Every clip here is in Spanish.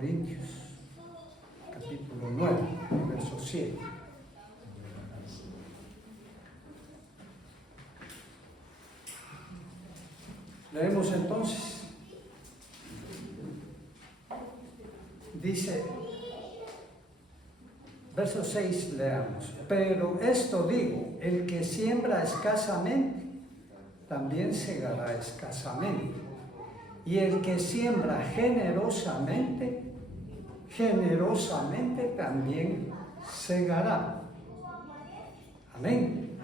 Corintios, capítulo 9, verso 7. Leemos entonces. Dice, verso 6 leamos. Pero esto digo, el que siembra escasamente, también segará escasamente. Y el que siembra generosamente, generosamente también segará. Amén.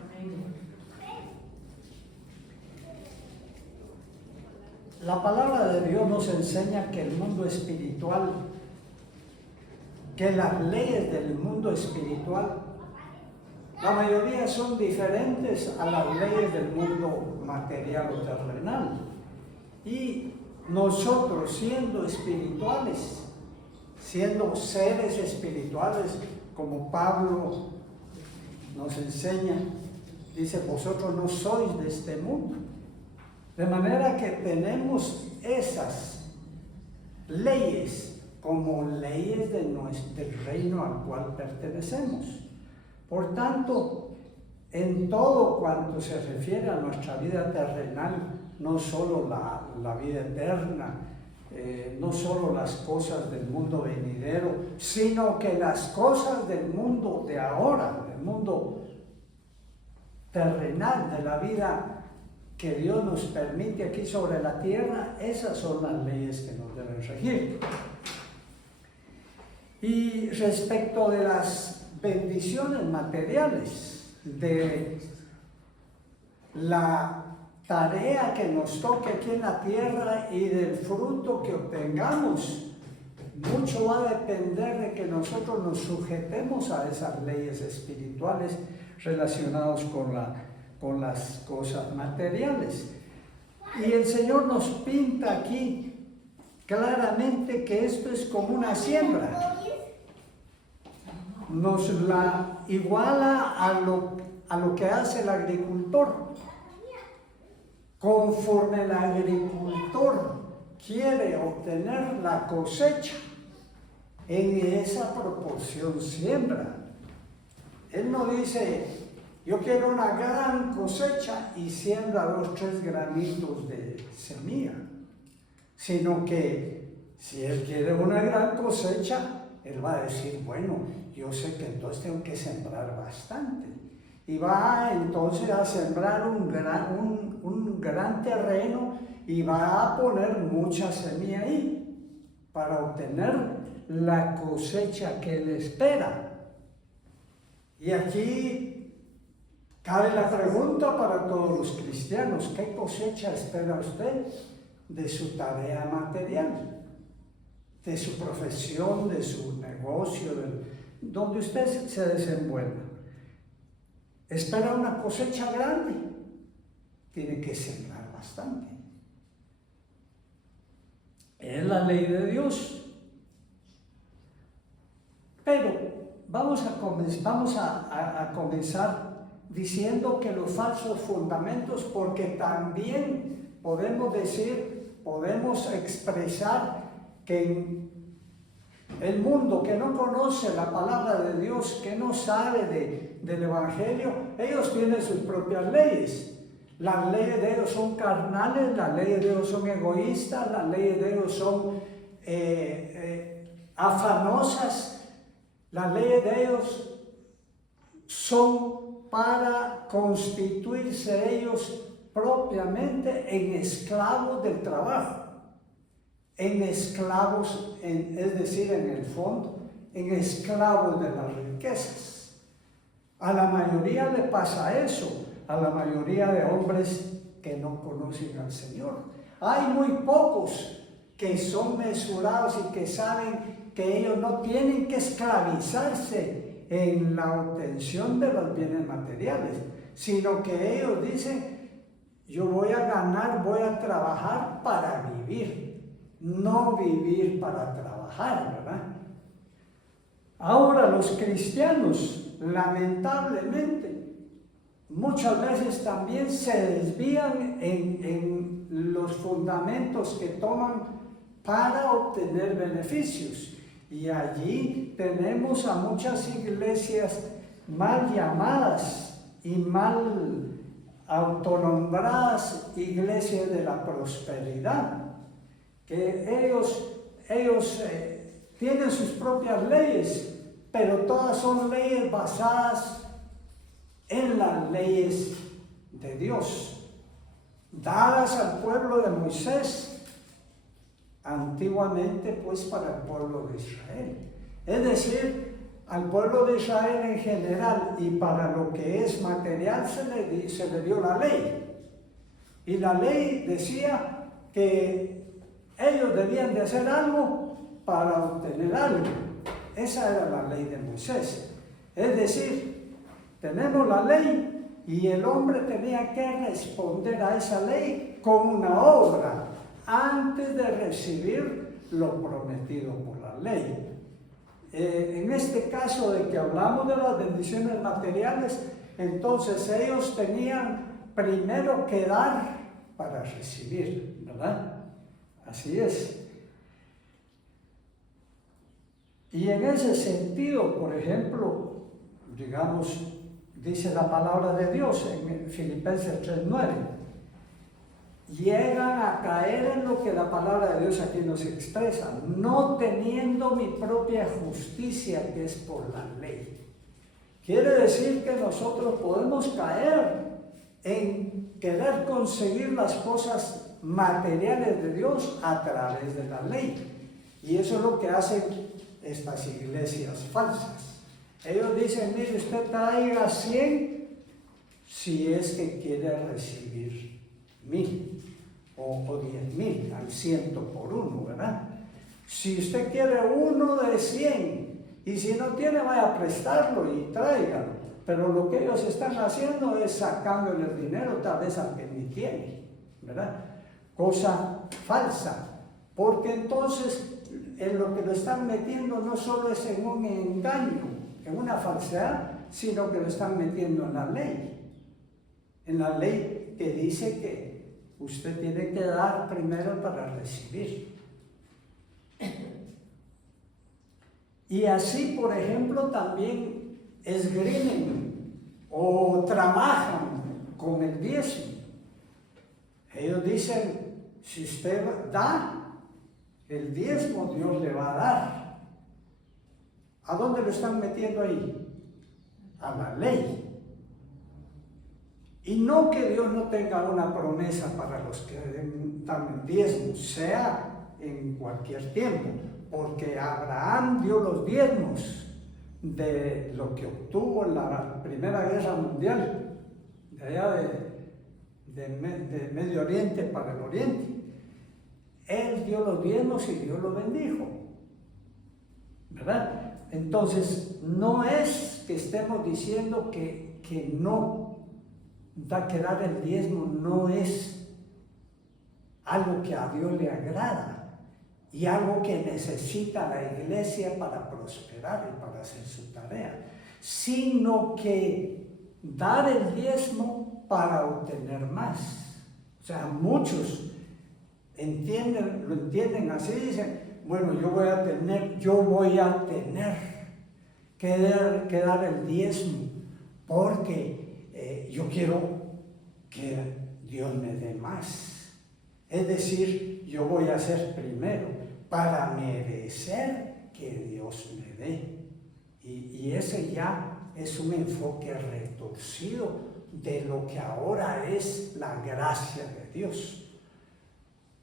La palabra de Dios nos enseña que el mundo espiritual, que las leyes del mundo espiritual, la mayoría son diferentes a las leyes del mundo material o terrenal. Y nosotros, siendo espirituales, siendo seres espirituales, como Pablo nos enseña, dice, vosotros no sois de este mundo. De manera que tenemos esas leyes como leyes del reino al cual pertenecemos. Por tanto, en todo cuanto se refiere a nuestra vida terrenal, no solo la vida eterna, no solo las cosas del mundo venidero, sino que las cosas del mundo de ahora, del mundo terrenal, de la vida que Dios nos permite aquí sobre la tierra, esas son las leyes que nos deben regir. Y respecto de las bendiciones materiales, de la tarea que nos toque aquí en la tierra y del fruto que obtengamos, mucho va a depender de que nosotros nos sujetemos a esas leyes espirituales relacionadas con las cosas materiales. Y el Señor nos pinta aquí claramente que esto es como una siembra. Nos la iguala a lo que hace el agricultor. Conforme el agricultor quiere obtener la cosecha, en esa proporción siembra. Él no dice, yo quiero una gran cosecha y siembra 2 o 3 granitos de semilla, sino que si él quiere una gran cosecha, él va a decir, bueno, yo sé que entonces tengo que sembrar bastante. Y va entonces a sembrar un gran terreno y va a poner mucha semilla ahí para obtener la cosecha que él espera. Y aquí cabe la pregunta para todos los cristianos, ¿qué cosecha espera usted de su tarea material, de su profesión, de su negocio, donde usted se desenvuelva? ¿Espera una cosecha grande? Tiene que sembrar bastante. Es la ley de Dios. Pero vamos a comenzar diciendo que los falsos fundamentos, porque también podemos decir, podemos expresar que el mundo que no conoce la palabra de Dios, que no sabe del Evangelio, ellos tienen sus propias leyes. Las leyes de ellos son carnales, las leyes de ellos son egoístas, las leyes de ellos son afanosas, las leyes de ellos son para constituirse ellos propiamente en esclavos del trabajo, en esclavos, es decir, en el fondo, en esclavos de las riquezas. A la mayoría le pasa eso, a la mayoría de hombres que no conocen al Señor. Hay muy pocos que son mesurados y que saben que ellos no tienen que esclavizarse en la obtención de los bienes materiales, sino que ellos dicen, yo voy a ganar, voy a trabajar para vivir, no vivir para trabajar, ¿verdad? Ahora los cristianos, lamentablemente, muchas veces también se desvían en los fundamentos que toman para obtener beneficios. Y allí tenemos a muchas iglesias mal llamadas y mal autonombradas iglesias de la prosperidad, que ellos tienen sus propias leyes, pero todas son leyes basadas en las leyes de Dios, dadas al pueblo de Moisés, antiguamente pues para el pueblo de Israel. Es decir, al pueblo de Israel en general, y para lo que es material se le dio la ley. Y la ley decía que ellos debían de hacer algo para obtener algo. Esa era la ley de Moisés. Es decir, tenemos la ley y el hombre tenía que responder a esa ley con una obra antes de recibir lo prometido por la ley. En este caso de que hablamos de las bendiciones materiales, entonces ellos tenían primero que dar para recibir, ¿verdad? Así es. Y en ese sentido, por ejemplo, digamos, dice la palabra de Dios en Filipenses 3:9, llegan a caer en lo que la palabra de Dios aquí nos expresa, no teniendo mi propia justicia que es por la ley. Quiere decir que nosotros podemos caer en querer conseguir las cosas materiales de Dios a través de la ley. Y eso es lo que hacen estas iglesias falsas. Ellos dicen, mire, usted traiga 100 si es que quiere recibir 1000 o 10,000 al 100 por uno, ¿verdad? Si usted quiere uno de 100 y si no tiene, vaya a prestarlo y tráigalo. Pero lo que ellos están haciendo es sacándole el dinero tal vez al que ni tiene, ¿verdad? Cosa falsa, porque entonces en lo que lo están metiendo no solo es en un engaño, en una falsedad, sino que lo están metiendo en la ley que dice que usted tiene que dar primero para recibir. Y así, por ejemplo, también esgrimen o trabajan con el diezmo. Ellos dicen, si usted da el diezmo, Dios le va a dar. ¿A dónde lo están metiendo ahí? A la ley. Y no que Dios no tenga una promesa para los que dan el diezmo, sea en cualquier tiempo, porque Abraham dio los diezmos de lo que obtuvo en la Primera Guerra Mundial, de allá de Medio Oriente para el Oriente. Él dio los diezmos y Dios los bendijo, ¿verdad? Entonces, no es que estemos diciendo que no, que dar el diezmo no es algo que a Dios le agrada y algo que necesita la iglesia para prosperar y para hacer su tarea, sino que dar el diezmo para obtener más. O sea, muchos lo entienden así, dicen, bueno, yo voy a tener que dar el diezmo porque yo quiero que Dios me dé más. Es decir, yo voy a hacer primero para merecer que Dios me dé. Y ese ya es un enfoque retorcido de lo que ahora es la gracia de Dios.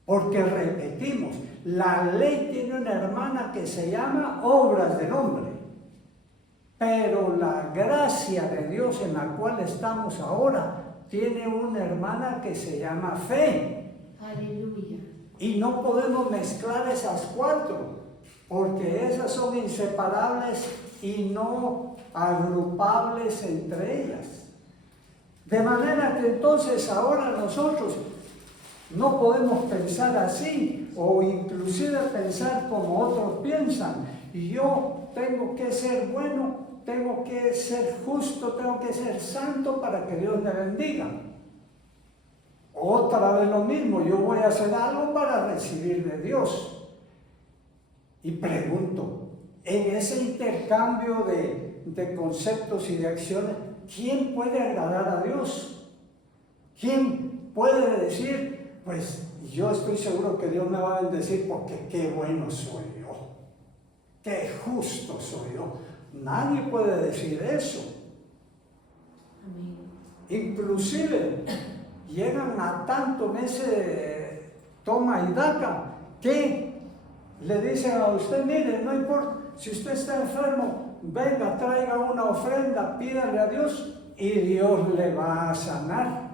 Porque repetimos, la ley tiene una hermana que se llama obras del hombre, pero la gracia de Dios en la cual estamos ahora tiene una hermana que se llama fe. Aleluya. Y no podemos mezclar esas cuatro, porque esas son inseparables y no agrupables entre ellas. De manera que entonces ahora nosotros no podemos pensar así, o inclusive pensar como otros piensan. Y yo tengo que ser bueno, tengo que ser justo, tengo que ser santo para que Dios me bendiga. Otra vez lo mismo, yo voy a hacer algo para recibir de Dios. Y pregunto, en ese intercambio de conceptos y de acciones, ¿quién puede agradar a Dios? ¿Quién puede decir, pues yo estoy seguro que Dios me va a bendecir porque qué bueno soy yo, qué justo soy yo? Nadie puede decir eso. Amén. Inclusive llegan a tanto en ese toma y daca que le dicen a usted, mire, no importa, si usted está enfermo, venga, traiga una ofrenda, pídale a Dios y Dios le va a sanar.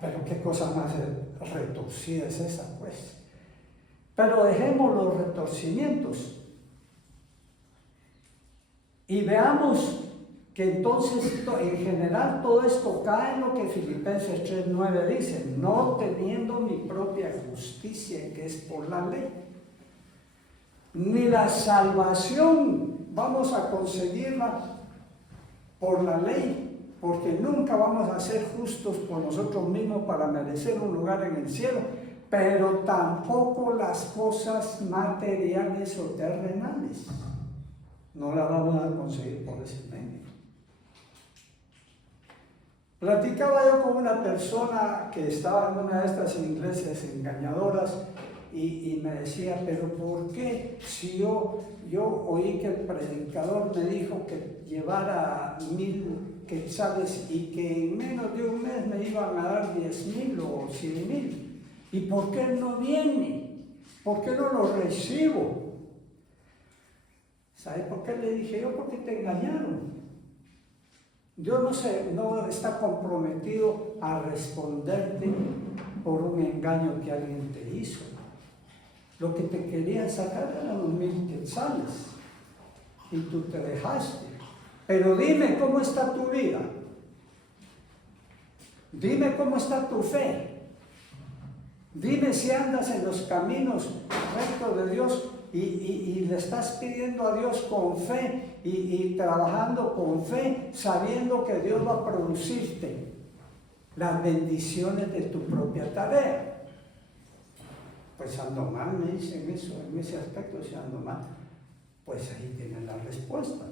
Pero qué cosa más retorcida es esa, pues. Pero dejemos los retorcimientos y veamos que entonces en general todo esto cae en lo que Filipenses 3:9 dice, no teniendo mi propia justicia que es por la ley, ni la salvación vamos a conseguirla por la ley, porque nunca vamos a ser justos por nosotros mismos para merecer un lugar en el cielo, pero tampoco las cosas materiales o terrenales. No las vamos a conseguir por ese medio. Platicaba yo con una persona que estaba en una de estas iglesias engañadoras y me decía, pero ¿por qué si yo oí que el predicador me dijo que llevara 1,000 quetzales y que en menos de un mes me iban a dar 10,000 o 100,000? ¿Y por qué no viene? ¿Por qué no lo recibo? ¿Sabe por qué le dije yo? Porque te engañaron. Dios no está comprometido a responderte por un engaño que alguien te hizo. Lo que te querían sacar eran los 1,000 quetzales y tú te dejaste. Pero dime cómo está tu vida. Dime cómo está tu fe. Dime si andas en los caminos rectos de Dios y le estás pidiendo a Dios con fe y trabajando con fe, sabiendo que Dios va a producirte las bendiciones de tu propia tarea. Pues ando mal, me dicen eso, en ese aspecto, si ando mal, pues ahí tienen la respuesta.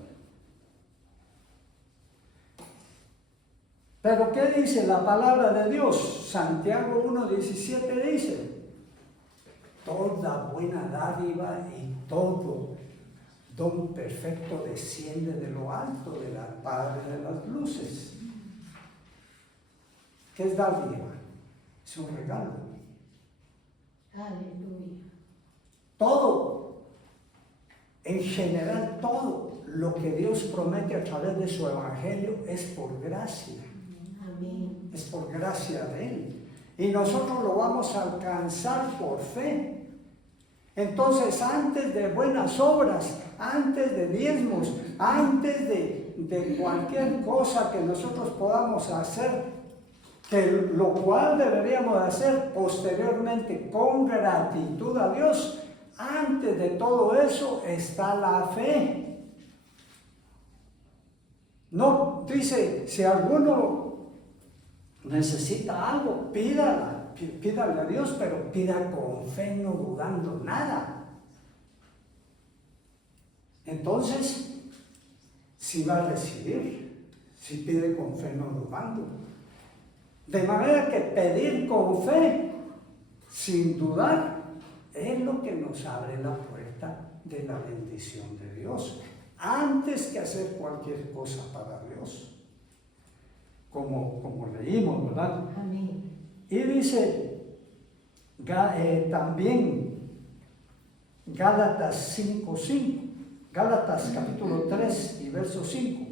Pero ¿qué dice la palabra de Dios? Santiago 1:17 dice, toda buena dádiva y todo don perfecto desciende de lo alto, de la Padre de las luces. ¿Qué es dádiva? Es un regalo. Aleluya. Todo, en general todo lo que Dios promete a través de su evangelio es por gracia. Amén. Es por gracia de Él. Y nosotros lo vamos a alcanzar por fe. Entonces, antes de buenas obras, antes de diezmos, antes de cualquier cosa que nosotros podamos hacer, que lo cual deberíamos hacer posteriormente con gratitud a Dios, antes de todo eso está la fe. No dice, si alguno necesita algo, pídale a Dios, pero pida con fe, no dudando nada. Entonces, si va a recibir, si pide con fe, no dudando. De manera que pedir con fe, sin dudar, es lo que nos abre la puerta de la bendición de Dios, antes que hacer cualquier cosa para Dios. Como leímos, ¿verdad? Amén. Y dice también Gálatas 5:5, Gálatas capítulo 3 y verso 5.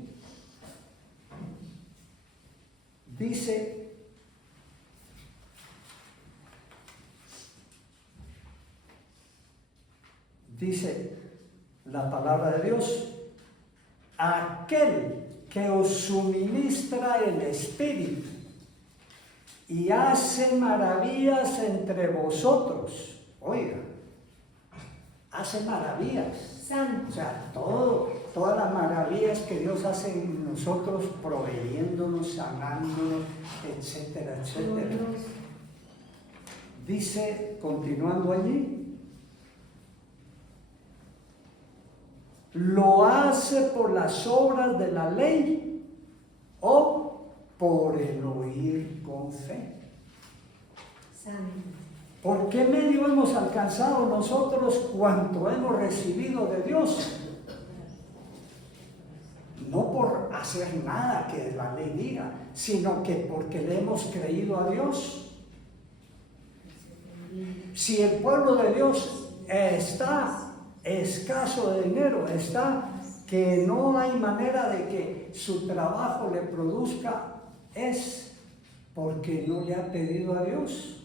Dice la palabra de Dios, aquel que os suministra el Espíritu y hace maravillas entre vosotros. Oiga, hace maravillas. Santo. O sea, todas las maravillas que Dios hace en nosotros, proveyéndonos, sanándonos, etcétera, etcétera. Dice, continuando allí, ¿Lo hace por las obras de la ley o por el oír con fe? Santo. ¿Por qué medio hemos alcanzado nosotros cuanto hemos recibido de Dios? No por hacer nada que la ley diga, sino que porque le hemos creído a Dios. Si el pueblo de Dios está escaso de dinero, está que no hay manera de que su trabajo le produzca, es porque no le ha pedido a Dios.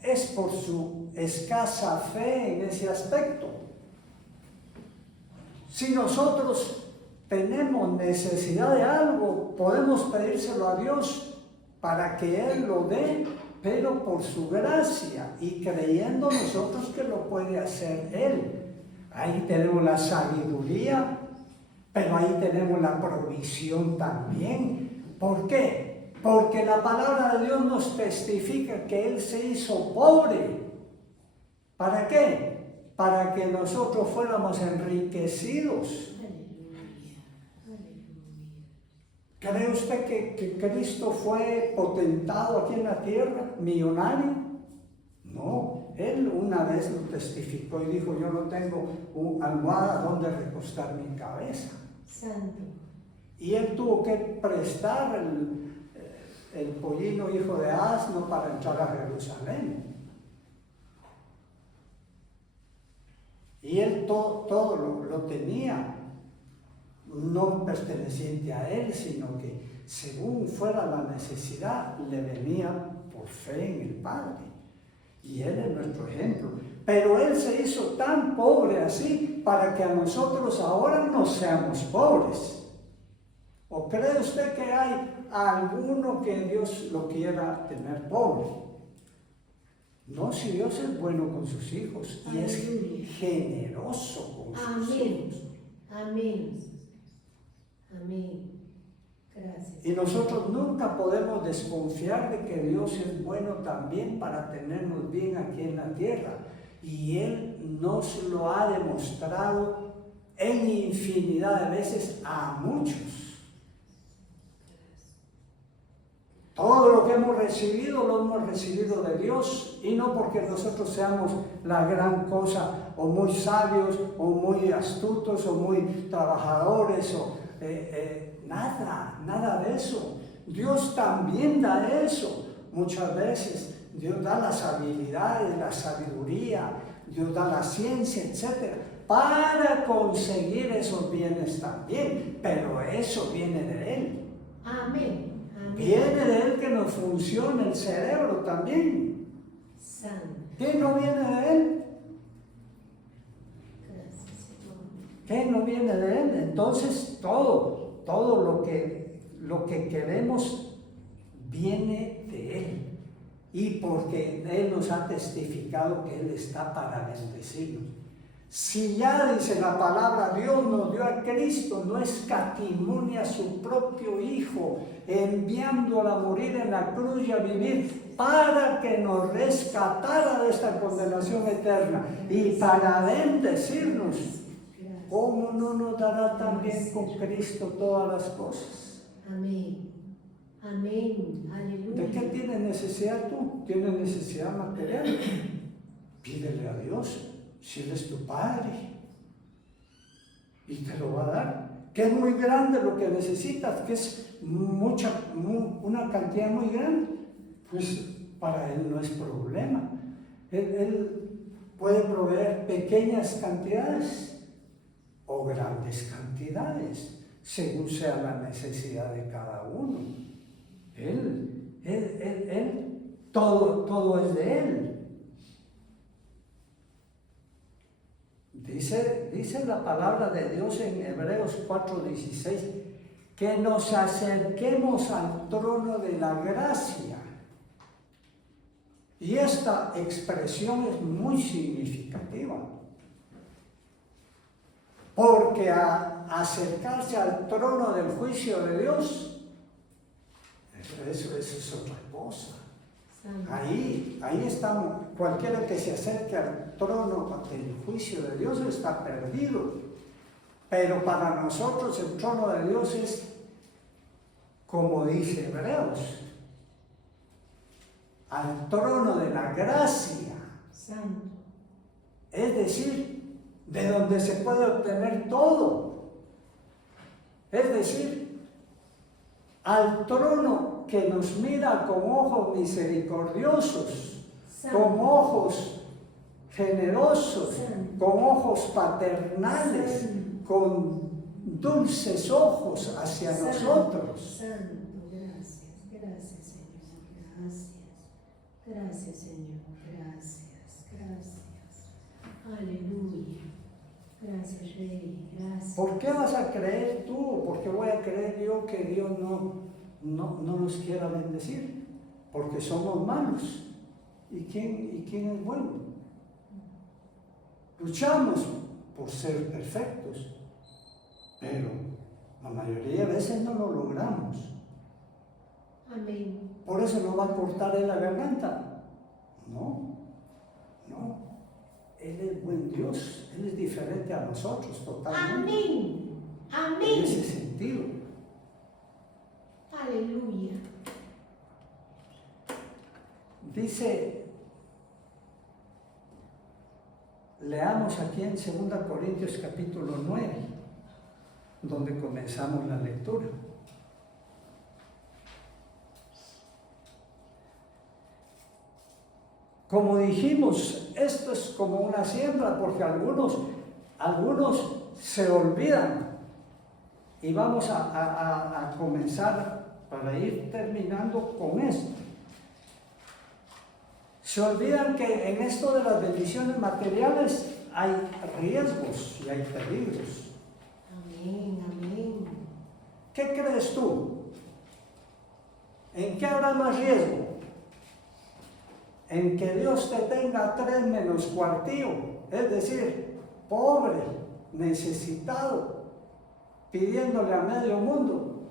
Es por su escasa fe en ese aspecto. Si nosotros tenemos necesidad de algo, podemos pedírselo a Dios para que Él lo dé, pero por su gracia y creyendo nosotros que lo puede hacer Él. Ahí tenemos la sabiduría, pero ahí tenemos la provisión también. ¿Por qué? Porque la palabra de Dios nos testifica que Él se hizo pobre. ¿Para qué? Para que nosotros fuéramos enriquecidos. ¿Cree usted que Cristo fue potentado aquí en la tierra, millonario? No, Él una vez lo testificó y dijo, yo no tengo una almohada donde recostar mi cabeza. Santo. Y Él tuvo que prestar el pollino hijo de asno para entrar a Jerusalén. Y Él todo lo tenía, no perteneciente a Él, sino que según fuera la necesidad, le venía por fe en el Padre. Y Él es nuestro ejemplo. Pero Él se hizo tan pobre así para que a nosotros ahora no seamos pobres. ¿O cree usted que hay alguno que Dios lo quiera tener pobre? No, si Dios es bueno con sus hijos y es generoso con sus hijos. Amén. Amén. Gracias. Y nosotros nunca podemos desconfiar de que Dios es bueno también para tenernos bien aquí en la tierra. Y Él nos lo ha demostrado en infinidad de veces a muchos. Todo lo que hemos recibido lo hemos recibido de Dios y no porque nosotros seamos la gran cosa o muy sabios o muy astutos o muy trabajadores o nada de eso. Dios también da eso. Muchas veces Dios da las habilidades, la sabiduría, Dios da la ciencia, etc. para conseguir esos bienes también, pero eso viene de Él. Amén. Viene de Él que nos funcione el cerebro también. Santo. ¿Qué no viene de Él? Gracias, Señor. ¿Qué no viene de Él? Entonces todo lo que queremos viene de Él. Y porque Él nos ha testificado que Él está para bendecirnos. Si ya dice la palabra, Dios nos dio a Cristo, no escatimó ni a su propio Hijo, enviándolo a morir en la cruz y a vivir para que nos rescatara de esta condenación eterna y para bendecirnos. ¿Cómo no nos dará también con Cristo todas las cosas? Amén. Amén. Aleluya. ¿De qué tienes necesidad tú? ¿Tienes necesidad material? Pídele a Dios. Si Él es tu Padre y te lo va a dar, que es muy grande lo que necesitas, que es una cantidad muy grande, pues para Él no es problema. Él puede proveer pequeñas cantidades o grandes cantidades, según sea la necesidad de cada uno. Todo es de Él. Dice la palabra de Dios en Hebreos 4:16, que nos acerquemos al trono de la gracia. Y esta expresión es muy significativa, porque a acercarse al trono del juicio de Dios, eso es otra cosa. Santo. Ahí estamos. Cualquiera que se acerque al trono del juicio de Dios está perdido. Pero para nosotros el trono de Dios es, como dice Hebreos, al trono de la gracia. Santo. Es decir, de donde se puede obtener todo. Es decir, al trono que nos mira con ojos misericordiosos, Santo. con ojos generosos, Santo. con ojos paternales, Santo. con dulces ojos hacia Santo. nosotros. Santo. Gracias. Gracias, Señor. Gracias. Gracias, Señor. Gracias. Gracias. Aleluya. Gracias, Rey. Gracias. ¿Por qué vas a creer tú? ¿Por qué voy a creer yo que Dios no nos quiera bendecir? Porque somos malos. ¿Y quién es bueno? Luchamos por ser perfectos, pero la mayoría de veces no lo logramos. Amén. Por eso no va a cortar en la garganta. No. Él es buen Dios. Él es diferente a nosotros totalmente. Amén. En ese Amén. sentido. Aleluya. Dice, leamos aquí en 2 Corintios capítulo 9, donde comenzamos la lectura. Como dijimos, esto es como una siembra, porque algunos se olvidan. Y vamos a comenzar para ir terminando con esto. Se olvidan que en esto de las bendiciones materiales hay riesgos y hay peligros. Amén. Amén. ¿Qué crees tú? ¿En qué habrá más riesgo? En que Dios te tenga 3 menos cuartillo, es decir, pobre, necesitado, pidiéndole a medio mundo,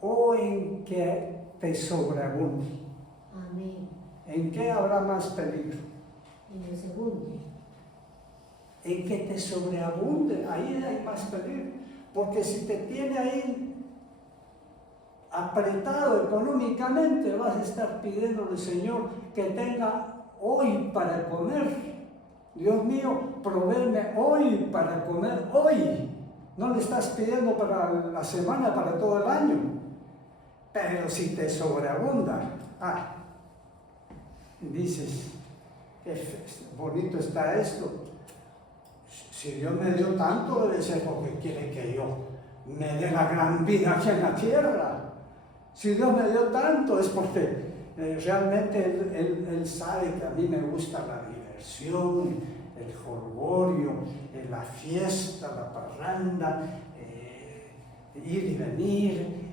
o en que te sobreabunde. Amén. ¿En qué habrá más peligro? En el segundo. En que te sobreabunde, ahí hay más peligro, porque si te tiene ahí apretado económicamente, vas a estar pidiéndole, Señor, que tenga hoy para comer. Dios mío, provéeme hoy para comer hoy. No le estás pidiendo para la semana, para todo el año. Pero si te sobreabunda, dices, qué bonito está esto. Si Dios me dio tanto, debe ser porque quiere que yo me dé la gran vida aquí en la tierra. Si Dios me dio tanto, es porque realmente Él sabe que a mí me gusta la diversión, el jolgorio, la fiesta, la parranda, ir y venir,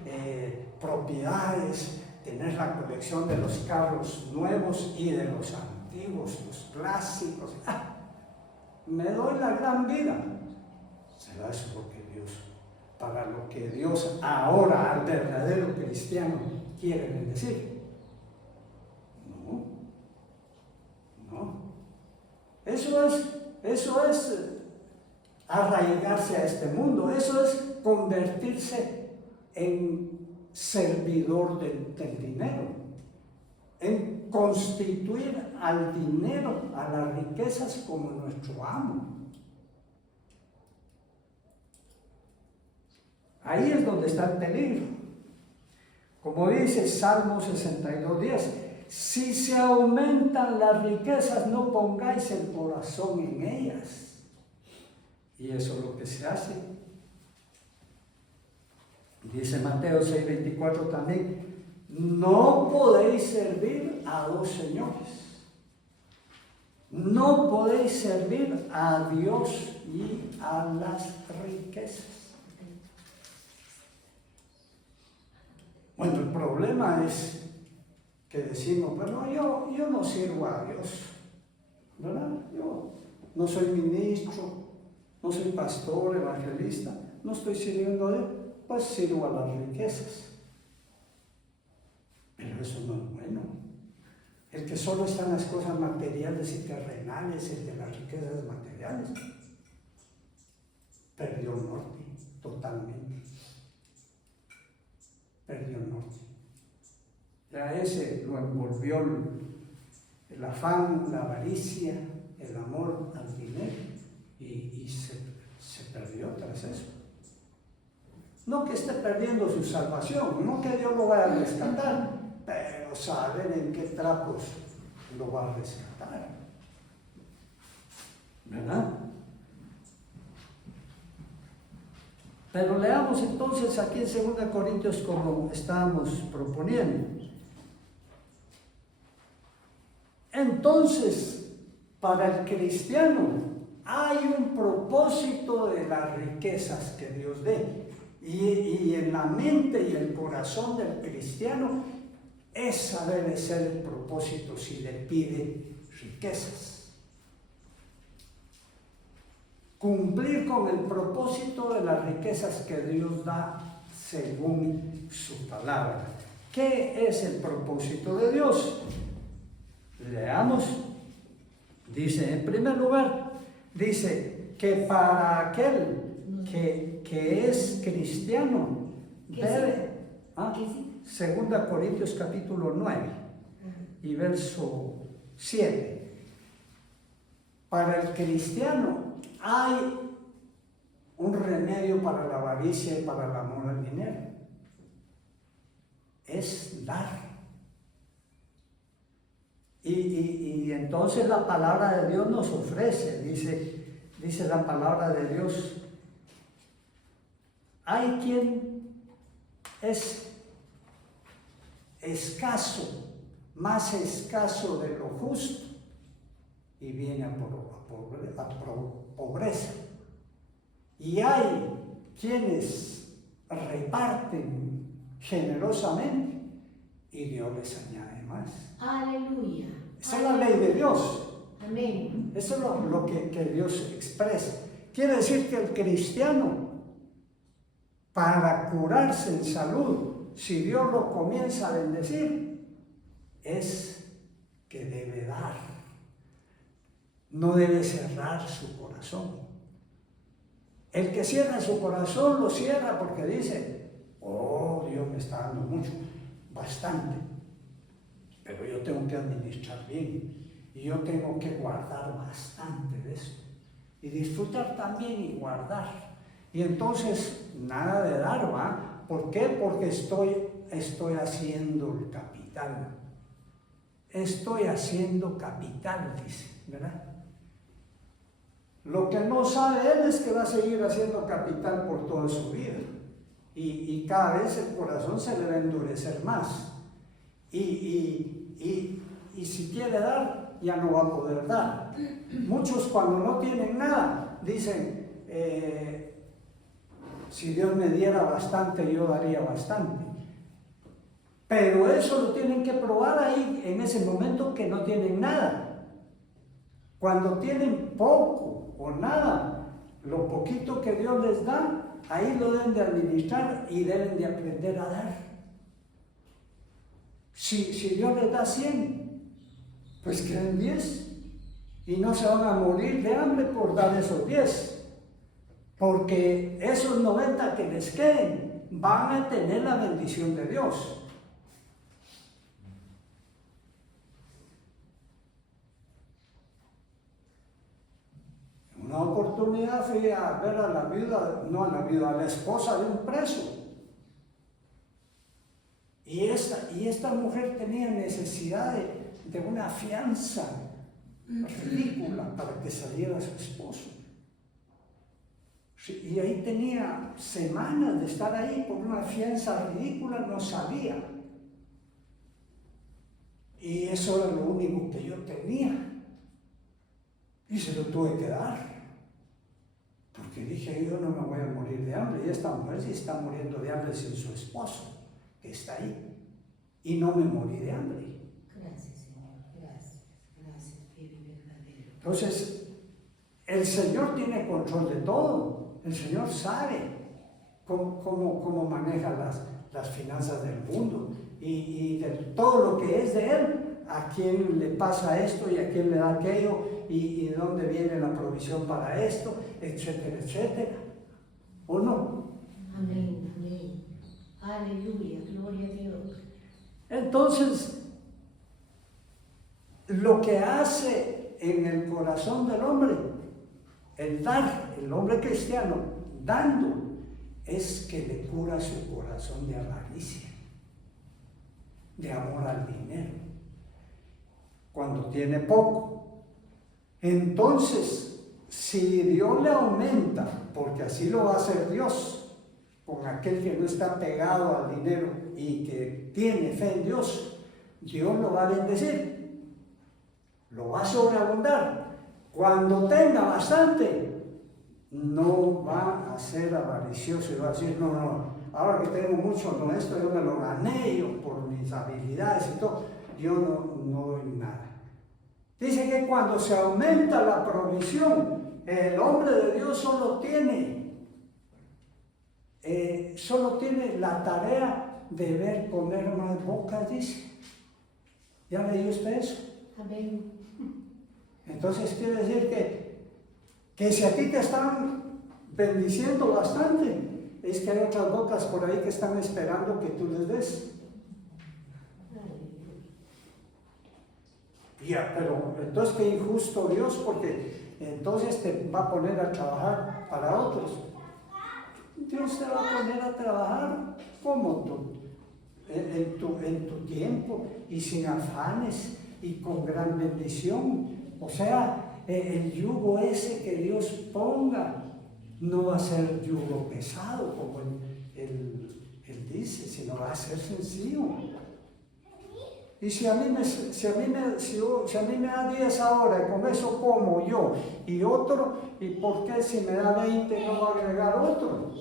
propiedades, tener la colección de los carros nuevos y de los antiguos, los clásicos. Me doy la gran vida. ¿Será eso porque Dios, para lo que Dios ahora al verdadero cristiano quiere bendecir? No. Eso es arraigarse a este mundo. Eso es convertirse en servidor del dinero, en constituir al dinero, a las riquezas como nuestro amo. Ahí es donde está el peligro. Como dice Salmo 62:10, si se aumentan las riquezas, no pongáis el corazón en ellas. Y eso es lo que se hace. Dice Mateo 6:24 también, no podéis servir a dos señores. No podéis servir a Dios y a las riquezas. Bueno, el problema es que decimos, bueno, yo no sirvo a Dios, ¿verdad? Yo no soy ministro, no soy pastor, evangelista, no estoy sirviendo a Dios, pues sirvo a las riquezas. Pero eso no es bueno. El que solo está en las cosas materiales y terrenales, el de las riquezas materiales, perdió el norte totalmente. Perdió el norte. Ya ese lo envolvió el afán, la avaricia, el amor al dinero y se perdió tras eso. No que esté perdiendo su salvación, no que Dios lo vaya a rescatar, pero saber en qué trapos lo va a rescatar. ¿Verdad? Pero leamos entonces aquí en 2 Corintios como estábamos proponiendo. Entonces, para el cristiano hay un propósito de las riquezas que Dios dé. Y en la mente y el corazón del cristiano, ese debe ser el propósito si le pide riquezas. Cumplir con el propósito de las riquezas que Dios da según su palabra. ¿Qué es el propósito de Dios? Leamos. Dice, en primer lugar, dice que para aquel que es cristiano debe... Sí? 2 Corintios capítulo 9 y verso 7. Para el cristiano hay un remedio para la avaricia y para el amor al dinero. Es dar. Y entonces la palabra de Dios nos ofrece, dice la palabra de Dios, hay quien es escaso, más escaso de lo justo, y viene a pobreza. Y hay quienes reparten generosamente y Dios les añade más. Aleluya. Esa es la ley de Dios. Amén. Eso es lo que Dios expresa. Quiere decir que el cristiano, para curarse en salud, si Dios lo comienza a bendecir, es que debe dar. No debe cerrar su corazón. El que cierra su corazón lo cierra porque dice, oh, Dios me está dando mucho, bastante, pero yo tengo que administrar bien y yo tengo que guardar bastante de esto y disfrutar también y guardar. Y entonces nada de dar, ¿va? ¿Por qué? Porque estoy haciendo el capital. Estoy haciendo capital, dice, ¿verdad? Lo que no sabe él es que va a seguir haciendo capital por toda su vida. Y cada vez el corazón se le va a endurecer más. Y si quiere dar, ya no va a poder dar. Muchos cuando no tienen nada, dicen, si Dios me diera bastante, yo daría bastante. Pero eso lo tienen que probar ahí, en ese momento que no tienen nada. Cuando tienen poco o nada, lo poquito que Dios les da, ahí lo deben de administrar y deben de aprender a dar. Si Dios les da 100, pues queden 10 y no se van a morir de hambre por dar esos 10, porque esos 90 que les queden van a tener la bendición de Dios. Una oportunidad fui a ver a la viuda, a la esposa de un preso. Y esta mujer tenía necesidad de una fianza ridícula para que saliera su esposo. Y ahí tenía semanas de estar ahí por una fianza ridícula, no sabía. Y eso era lo único que yo tenía. Y se lo tuve que dar. Porque dije, yo no me voy a morir de hambre. Y esta mujer sí está muriendo de hambre sin su esposo, que está ahí. Y no me morí de hambre. Gracias, Señor. Gracias. Gracias, fiel y verdadero. Entonces, el Señor tiene control de todo. El Señor sabe cómo maneja las finanzas del mundo. Y de todo lo que es de Él, a quién le pasa esto y a quién le da aquello y dónde viene la provisión para esto, etcétera, etcétera. ¿O no? Amén, amén. Aleluya, gloria a Dios. Entonces, lo que hace en el corazón del hombre, el dar, el hombre cristiano, dando, es que le cura su corazón de avaricia, de amor al dinero, cuando tiene poco. Entonces, si Dios le aumenta, porque así lo va a hacer Dios, con aquel que no está pegado al dinero y que tiene fe en Dios, Dios lo va a bendecir, lo va a sobreabundar. Cuando tenga bastante, no va a ser avaricioso y va a decir, no, ahora que tengo mucho, no, esto yo me lo gané, yo por mis habilidades y todo, yo no doy nada. Dice que cuando se aumenta la provisión, el hombre de Dios solo tiene la tarea de ver comer más bocas, dice. ¿Ya leyó usted eso? Amén. Entonces quiere decir que si a ti te están bendiciendo bastante, es que hay otras bocas por ahí que están esperando que tú les des. Ya, pero entonces qué injusto Dios, porque entonces te va a poner a trabajar para otros. Dios te va a poner a trabajar como tú, en tu tiempo y sin afanes y con gran bendición. O sea, el yugo ese que Dios ponga no va a ser yugo pesado como él dice, sino va a ser sencillo. Y si a mí me da 10 ahora y con eso como yo y otro, ¿y por qué si me da 20 no va a agregar otro?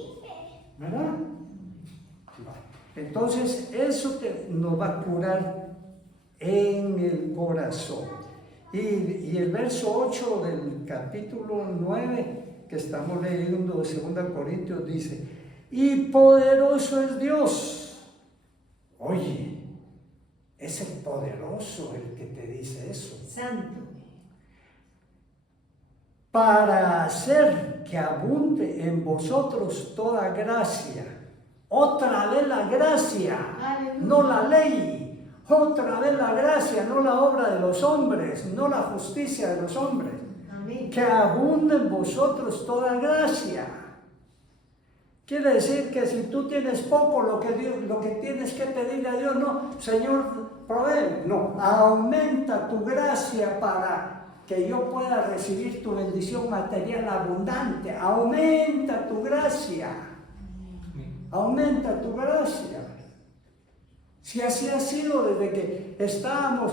¿Verdad? Entonces eso nos va a curar en el corazón. Y el verso 8 del capítulo 9 que estamos leyendo de 2 Corintios dice, y poderoso es Dios. Oye, es el poderoso el que te dice eso. Santo. Para hacer que abunde en vosotros toda gracia. Otra vez la gracia, no la ley. Otra vez la gracia, no la obra de los hombres, no la justicia de los hombres. Amén. Que abunde en vosotros toda gracia. Quiere decir que si tú tienes poco, lo que tienes que pedirle a Dios, no, Señor, provee, no, aumenta tu gracia para que yo pueda recibir tu bendición material abundante. Aumenta tu gracia. Aumenta tu gracia. Si así ha sido desde que estábamos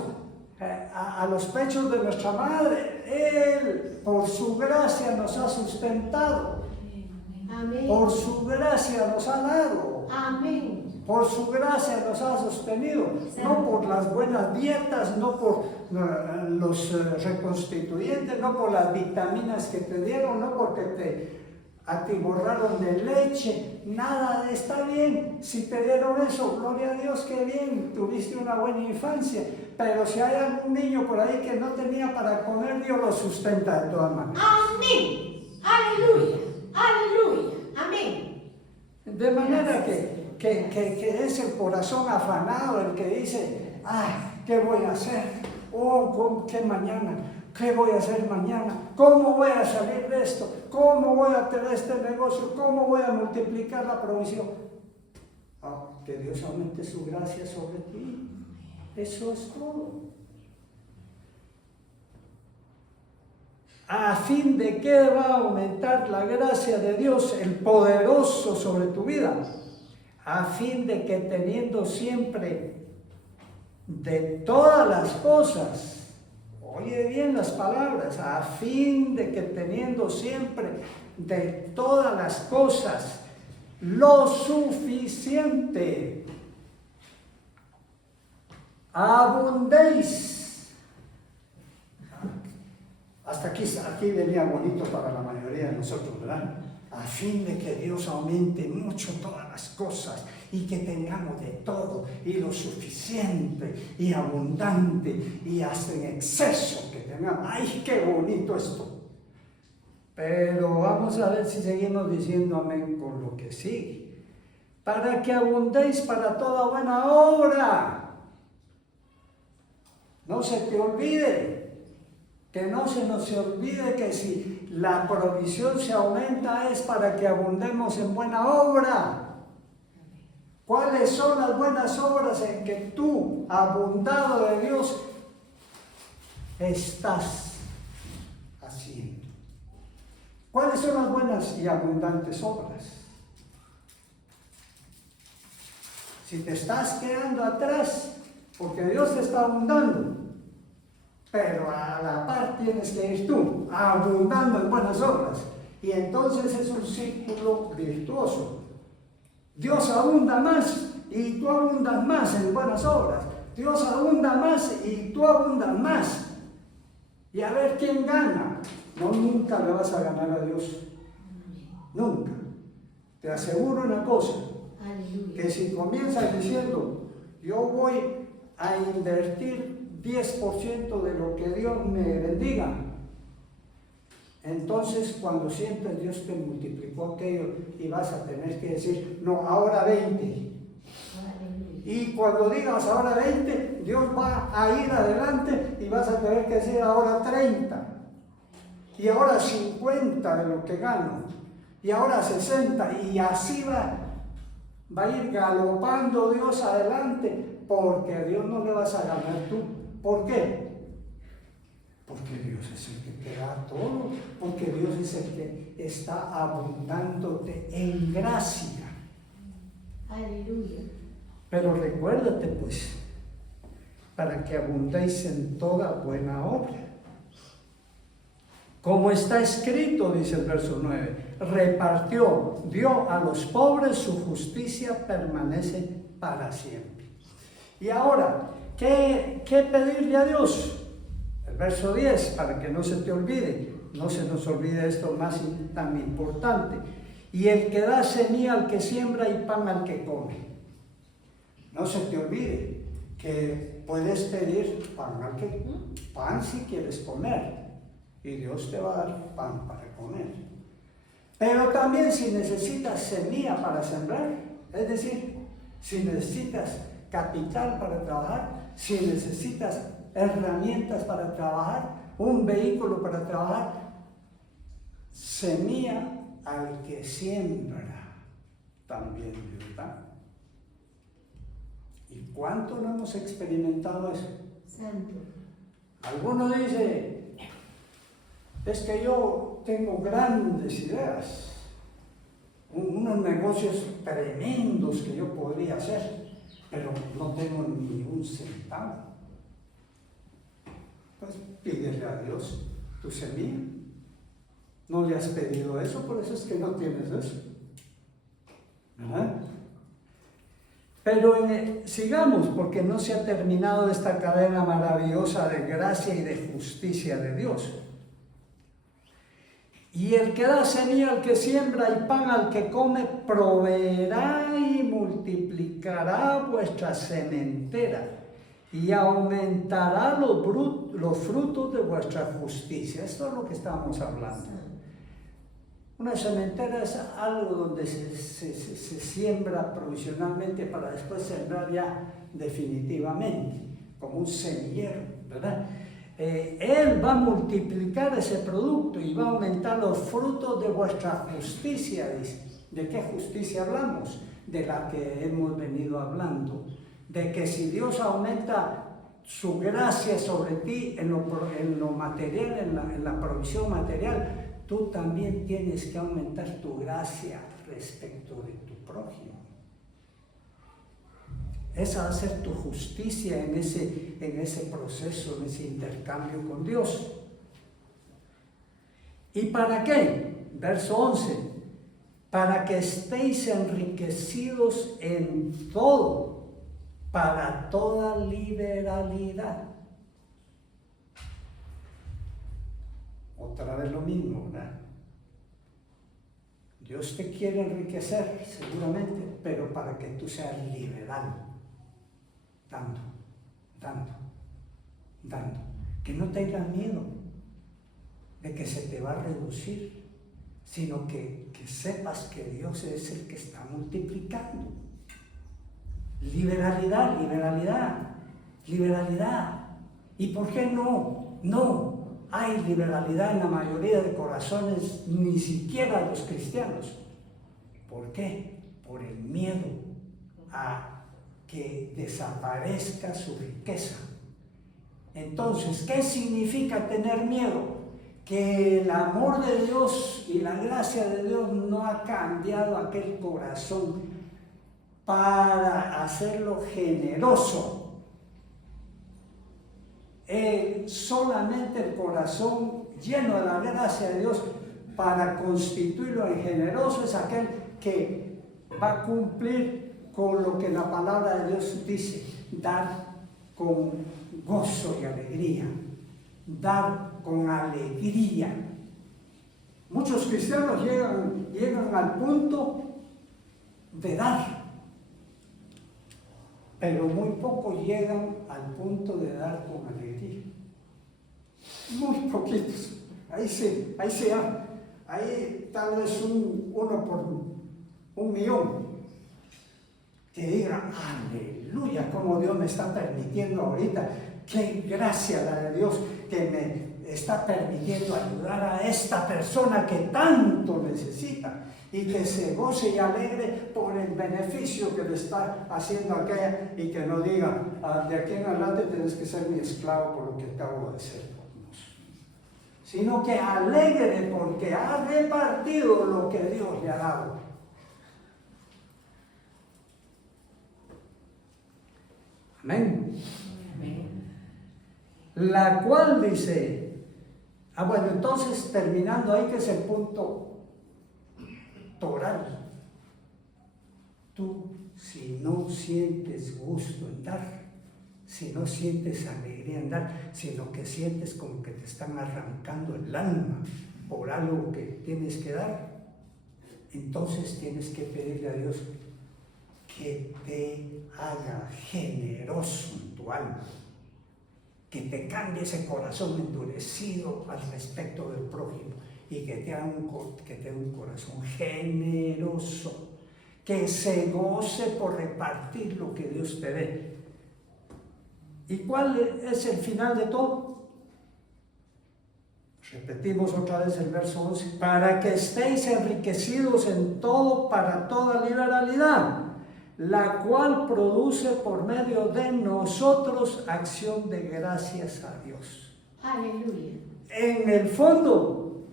a los pechos de nuestra madre, Él por su gracia nos ha sustentado. Amén. Por su gracia nos ha dado. Amén. Por su gracia nos ha sostenido. No por las buenas dietas, no por los reconstituyentes, no por las vitaminas que te dieron, no porque te atiborraron de leche. Nada, está bien. Si te dieron eso, gloria a Dios, qué bien. Tuviste una buena infancia. Pero si hay algún niño por ahí que no tenía para comer, Dios lo sustenta de todas maneras. Amén. Aleluya. Aleluya. Amén. De manera que es el corazón afanado el que dice, ay, ¿qué voy a hacer? Oh, ¿qué mañana? ¿Qué voy a hacer mañana? ¿Cómo voy a salir de esto? ¿Cómo voy a tener este negocio? ¿Cómo voy a multiplicar la provisión? Que Dios aumente su gracia sobre ti. Eso es todo. A fin de que va a aumentar la gracia de Dios, el poderoso sobre tu vida, a fin de que teniendo siempre de todas las cosas, oye bien las palabras, a fin de que teniendo siempre de todas las cosas lo suficiente, abundéis. Hasta aquí venía bonito para la mayoría de nosotros, ¿verdad? a fin de que Dios aumente mucho todas las cosas y que tengamos de todo y lo suficiente y abundante y hasta en exceso que tengamos. ¡Ay, qué bonito esto! Pero vamos a ver si seguimos diciendo amén con lo que sigue. Para que abundéis para toda buena obra. No se te olvide, que no se nos olvide que si la provisión se aumenta es para que abundemos en buena obra. ¿Cuáles son las buenas obras en que tú, abundado de Dios, estás haciendo? ¿Cuáles son las buenas y abundantes obras? Si te estás quedando atrás, porque Dios te está abundando, pero a la par tienes que ir tú, abundando en buenas obras. Y entonces es un círculo virtuoso. Dios abunda más y tú abundas más en buenas obras. Dios abunda más y tú abundas más. Y a ver quién gana. No, nunca le vas a ganar a Dios. Nunca. Te aseguro una cosa. Que si comienzas diciendo, yo voy a invertir 10% de lo que Dios me bendiga, entonces cuando sientes Dios te multiplicó aquello y vas a tener que decir, no, ahora 20. Y cuando digas ahora 20, Dios va a ir adelante y vas a tener que decir ahora 30. Y ahora 50 de lo que gano. Y ahora 60. Y así va a ir galopando Dios adelante, porque a Dios no le vas a ganar tú. ¿Por qué? Porque Dios es el que te da todo, porque Dios es el que está abundándote en gracia. Aleluya. Pero recuérdate pues, para que abundéis en toda buena obra. Como está escrito, dice el verso 9, repartió, dio a los pobres, su justicia permanece para siempre. Y ahora, ¿qué pedirle a Dios? El verso 10, para que no se te olvide, no se nos olvide esto más tan importante. Y el que da semilla al que siembra y pan al que come. No se te olvide que puedes pedir pan si quieres comer. Y Dios te va a dar pan para comer. Pero también si necesitas semilla para sembrar, es decir, si necesitas capital para trabajar, si necesitas herramientas para trabajar, un vehículo para trabajar, semilla al que siembra, también Dios da. ¿Y cuánto no hemos experimentado eso? Santo. Alguno dice, es que yo tengo grandes ideas, unos negocios tremendos que yo podría hacer, pero no tengo ni un centavo. Pues pídele a Dios tu semilla. No le has pedido eso, por eso es que no tienes eso. ¿Verdad? Pero sigamos, porque no se ha terminado esta cadena maravillosa de gracia y de justicia de Dios. Y el que da semilla al que siembra y pan al que come, proveerá y multiplicará vuestra sementera y aumentará los frutos de vuestra justicia. Esto es lo que estamos hablando. Una sementera es algo donde se siembra provisionalmente para después sembrar ya definitivamente, como un semillero, ¿verdad? Él va a multiplicar ese producto y va a aumentar los frutos de vuestra justicia, dice. ¿De qué justicia hablamos? De la que hemos venido hablando. De que si Dios aumenta su gracia sobre ti en lo material, en la provisión material, tú también tienes que aumentar tu gracia respecto de tu prójimo. Esa va a ser tu justicia en ese proceso, en ese intercambio con Dios. ¿Y para qué? Verso 11. Para que estéis enriquecidos en todo, para toda liberalidad. Otra vez lo mismo, ¿verdad? Dios te quiere enriquecer, seguramente, pero para que tú seas liberal, dando, dando, dando. Que no tengas miedo de que se te va a reducir, sino que sepas que Dios es el que está multiplicando. Liberalidad, liberalidad, liberalidad. ¿Y por qué no? No hay liberalidad en la mayoría de corazones, ni siquiera los cristianos. ¿Por qué? Por el miedo a que desaparezca su riqueza. Entonces, ¿qué significa tener miedo? Que el amor de Dios y la gracia de Dios no ha cambiado aquel corazón para hacerlo generoso. Solamente el corazón lleno de la gracia de Dios para constituirlo en generoso es aquel que va a cumplir con lo que la palabra de Dios dice: dar con gozo y alegría, dar con alegría. Muchos cristianos llegan al punto de dar, pero muy pocos llegan al punto de dar con alegría. Muy poquitos. Ahí tal vez uno por 1,000,000 que digan: aleluya, como Dios me está permitiendo ahorita, qué gracia la de Dios que me está permitiendo ayudar a esta persona que tanto necesita, y que se goce y alegre por el beneficio que le está haciendo aquella, y que no diga: de aquí en adelante tienes que ser mi esclavo por lo que acabo de hacer, sino que alegre porque ha repartido lo que Dios le ha dado. Amén. Amén. La cual dice, bueno, entonces terminando ahí, que es el punto toral. Tú, si no sientes gusto en dar, si no sientes alegría en dar, sino que sientes como que te están arrancando el alma por algo que tienes que dar, entonces tienes que pedirle a Dios que te haga generoso en tu alma, que te cambie ese corazón endurecido al respecto del prójimo, y que te dé un corazón generoso, que se goce por repartir lo que Dios te dé. ¿Y cuál es el final de todo? Repetimos otra vez el verso 11: para que estéis enriquecidos en todo para toda liberalidad, la cual produce por medio de nosotros acción de gracias a Dios. Aleluya. En el fondo,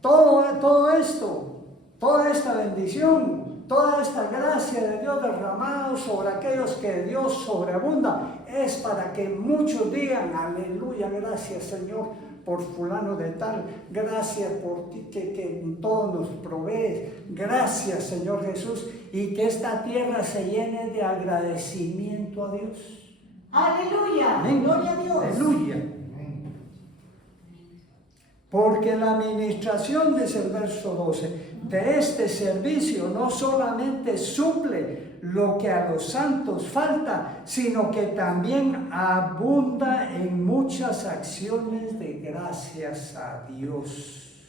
todo esto, toda esta bendición, toda esta gracia de Dios derramada sobre aquellos que Dios sobreabunda, es para que muchos digan: aleluya, gracias Señor por fulano de tal, gracias por ti que todo nos provees, gracias Señor Jesús, y que esta tierra se llene de agradecimiento a Dios. Aleluya. Amén. Gloria a Dios. Aleluya. Porque la administración, dice el verso 12, de este servicio no solamente suple lo que a los santos falta, sino que también abunda en muchas acciones de gracias a Dios.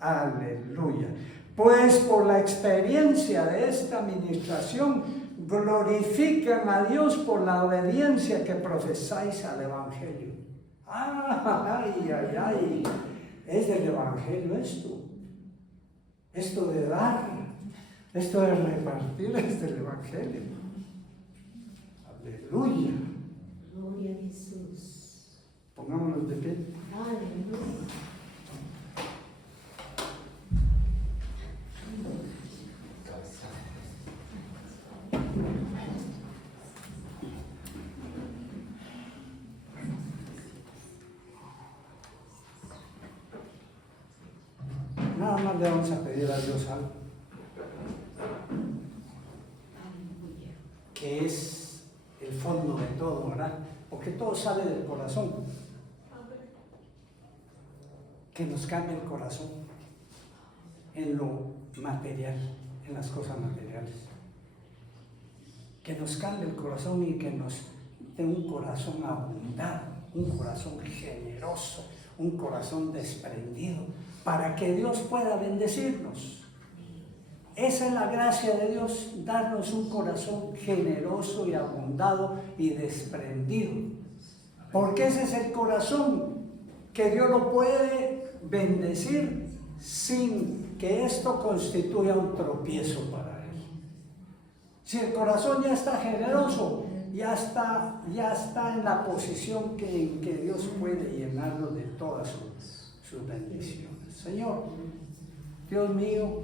Aleluya. Pues por la experiencia de esta administración glorifican a Dios por la obediencia que profesáis al Evangelio. Ay, ay, ay, es del Evangelio esto de dar, esto de repartir es del Evangelio. Aleluya. Gloria a Jesús. Pongámonos de pie. Aleluya. Nada más le vamos a pedir a Dios algo, Aleluya. que es el fondo de todo, ¿verdad? Porque todo sale del corazón. Que nos cambie el corazón. en lo material, en las cosas materiales. Que nos cambie el corazón y que nos dé un corazón abundado, un corazón generoso, un corazón desprendido, para que Dios pueda bendecirnos. Esa es la gracia de Dios, darnos un corazón generoso y abundado y desprendido. Porque ese es el corazón que Dios lo puede bendecir sin que esto constituya un tropiezo para Él. Si el corazón ya está generoso, ya está en la posición en que Dios puede llenarlo de todas sus bendiciones. Señor, Dios mío,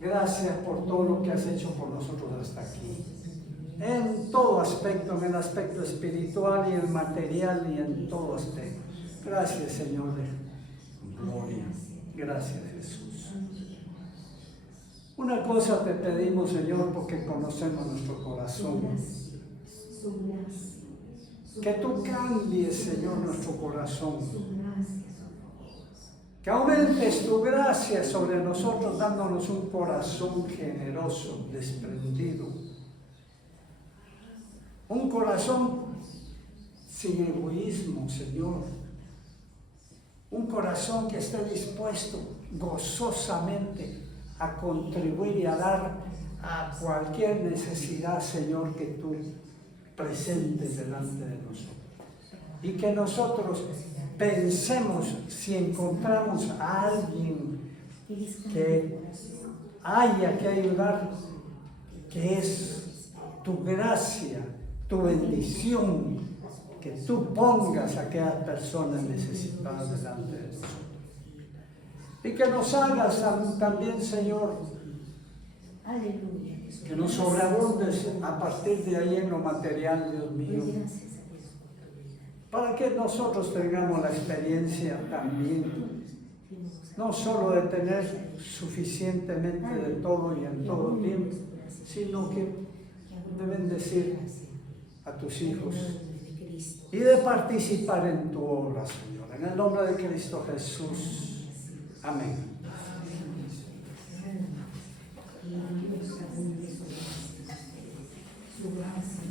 gracias por todo lo que has hecho por nosotros hasta aquí. En todo aspecto, en el aspecto espiritual y el material y en todo aspecto. Gracias, Señor de gloria. Gracias, Jesús. Una cosa te pedimos, Señor, porque conocemos nuestro corazón. Que tú cambies, Señor, nuestro corazón. Que aumentes tu gracia sobre nosotros, dándonos un corazón generoso, desprendido. Un corazón sin egoísmo, Señor. Un corazón que esté dispuesto gozosamente a contribuir y a dar a cualquier necesidad, Señor, que tú presentes delante de nosotros. Y que nosotros pensemos, si encontramos a alguien que haya que ayudar, que es tu gracia, tu bendición, que tú pongas a aquellas personas necesitadas delante de nosotros. Y que nos hagas también, Señor, que nos sobreabundes a partir de ahí en lo material, Dios mío, para que nosotros tengamos la experiencia también, no solo de tener suficientemente de todo y en todo tiempo, sino que de bendecir a tus hijos y de participar en tu obra, Señor. En el nombre de Cristo Jesús. Amén. Su gracia,